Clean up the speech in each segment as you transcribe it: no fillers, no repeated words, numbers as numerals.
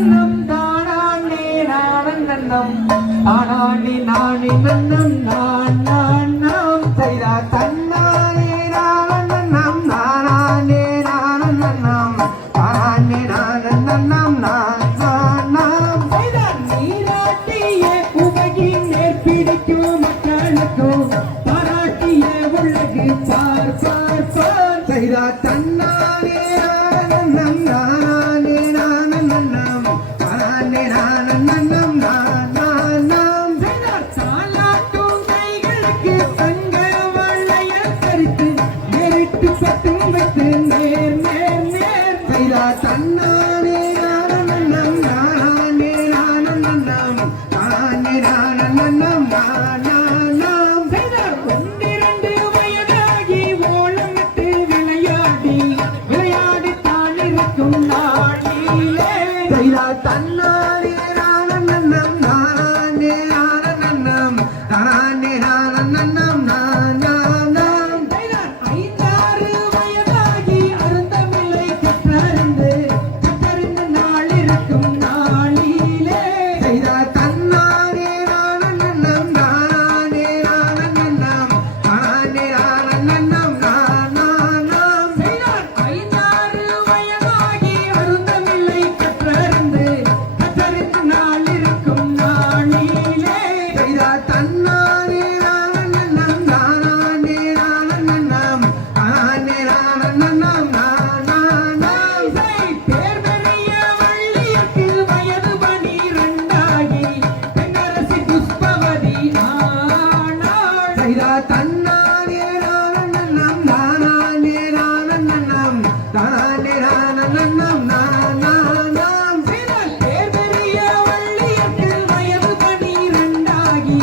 நன்னம் தானானே நானந்தன்னம் தானானி நானி நன்னம் நான் நான் நாம் செய்தா தன்னானே நானந்தன்னம் நானானே நானந்தன்னம் தானானே நானந்தன்னம் நான் நான் நாம் செய்தா நீராட்டிய உலகின் நேர்பிடிக்கும் மக்களுக்கும் பாராட்டிய உலகு பார் பார் பார் செய்தா தன்னானே நானந்தன்னம் நானானே நானந்தன்னம் தானானே நானந்தன்னம் நான் நான் நாம் செய்தா தாலாட்டும் கைகளுக்கு தங்க வளையல் கருத்து நேரிட்டு பட்டும் வைத்து நேர் நேர் நேர் செய்தா தன்னானே நானந்தன்னம் நானானே நானந்தன்னம் தானானே நானந்தன்னம் நான் நான் நாம் செய்தா ஒன்றிரண்டு வயதாகி ஓலமிட்டு விளையாடி விளையாடி தானிருக்கும் நாளிலே செய்தா தன்னானே நானந்தன்னம் நானானே நானந்தன்னம் தானானே நானந்தன்னம் நான் நான் நாம் செய்தா ஐந்தாறு வயதாகி அருந்தமிழை கற்றறிந்து கற்றறிந்து நாளிருக்கும் நாளிலே செய்தா தன்னானே நானந்தன்னம் நானானே நானந்தன்னம் தானானே நானந்தன்னம் நான் நான் நாம் செய்தா ஐந்தாறு வயதாகி அருந்தமிழை கற்றறிந்து கற்றறிந்து நாளிருக்கும் நாளிலே செய்தா தன்னானே நானந்தன்னம் நானானே நானந்தன்னம் தானானே நானந்தன்னம் நான் நான் நாம் பேர் பெரிய வள்ளியக்கு வயது 12ஆகி பெண்ணரசி புஷ்பவதி ஆனாள் செய்தா தன்னானே நானந்தன்னம் நானானே நானந்தன்னம் தானானே நானந்தன்னம் நான் நான் நாம் செய்தா பேர் பெரிய வள்ளியக்கு வயது 12ஆகி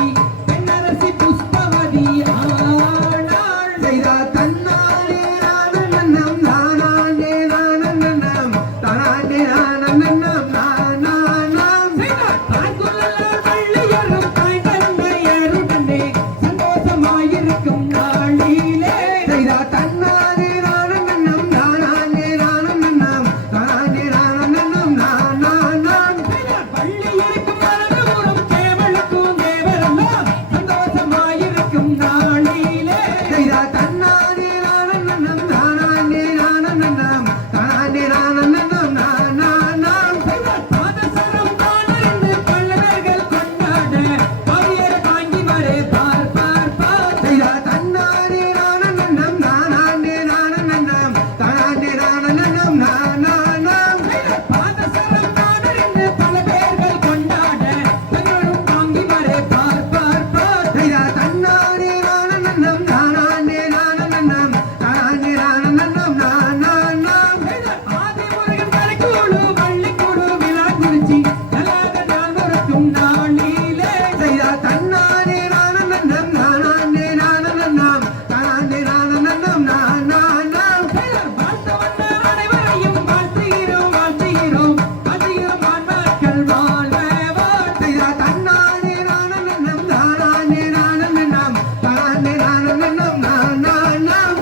பெண்ணரசி புஷ்பவதி ஆனாள் செய்தா தன்னானே நானந்தன்னம் நானானே நானந்தன்னம் தானானே நானந்தன்னம் நான் நான் நாம் செய்தா தாய்குழலார் வள்ளியரும் தாய் தந்தையருடனே சந்தோஷமாயிருக்கும் நாளிலே செய்தா தன்னானே நானந்தன்னம் நானானே நானந்தன்னம் தானானே நானந்தன்னம் நான் நான் நாம் செய்தா வள்ளியருக்கும் மரபுறும் தேவளுக்கும் தேவரெல்லாம் சந்தோஷமாயிருக்கும் நாளிலே செய்தா தன்னானே நானந்தன்னம் நானானே நானந்தன்னம் தானானே நானந்தன்னம் நான் நான் நாம் செய்தா பாதசரம் தானிருந்து பல்லவர்கள் கொண்டாட பாவியர் தாங்கி வரே பார் பார் பார் செய்தா தன்னானே நானந்தன்னம் நானானே நானந்தன்னம் தானானே நானந்தன்னம் நான் நான் நாம் செய்தா பாதசரம் தானிருந்து பல பேர்கள் கொண்டாட தங்களும் தாங்கி வரே பார் பார் பார் செய்தா தன்னானே நானந்தன்னம் நானானே நானந்தன்னம் தானானே நானந்தன்னம் நான் நான் நாம் செய்தா ஆதிமுருகன் தலைக்கூடு வள்ளிக்கூடு விழா குறிச்சி நல்லாத நாள் வரட்டும் நாளிலே செய்தா தன்னானே நானந்தன்னம் நானானே நானந்தன்னம் தானானே நானந்தன்னம் நான் நான் நாம் செய்தா வாழ்த்த வந்த அனைவரையும் வாழ்த்துகிறோம் வாழ்த்துகிறோம் வாழ்த்துகிறோம் வாழ்வார்கள் வாழ்வே செய்தா தன்னானே நானந்தன்னம் நானானே நானந்தன்னம் தானானே நானந்தன்னம் நான் நான் நாம்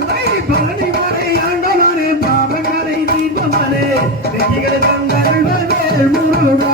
பழனி மலை ஆண்டவனே பாவங்களை தீர்ப்பவனே வெற்றிகளை தந்தருள்வனே முருகா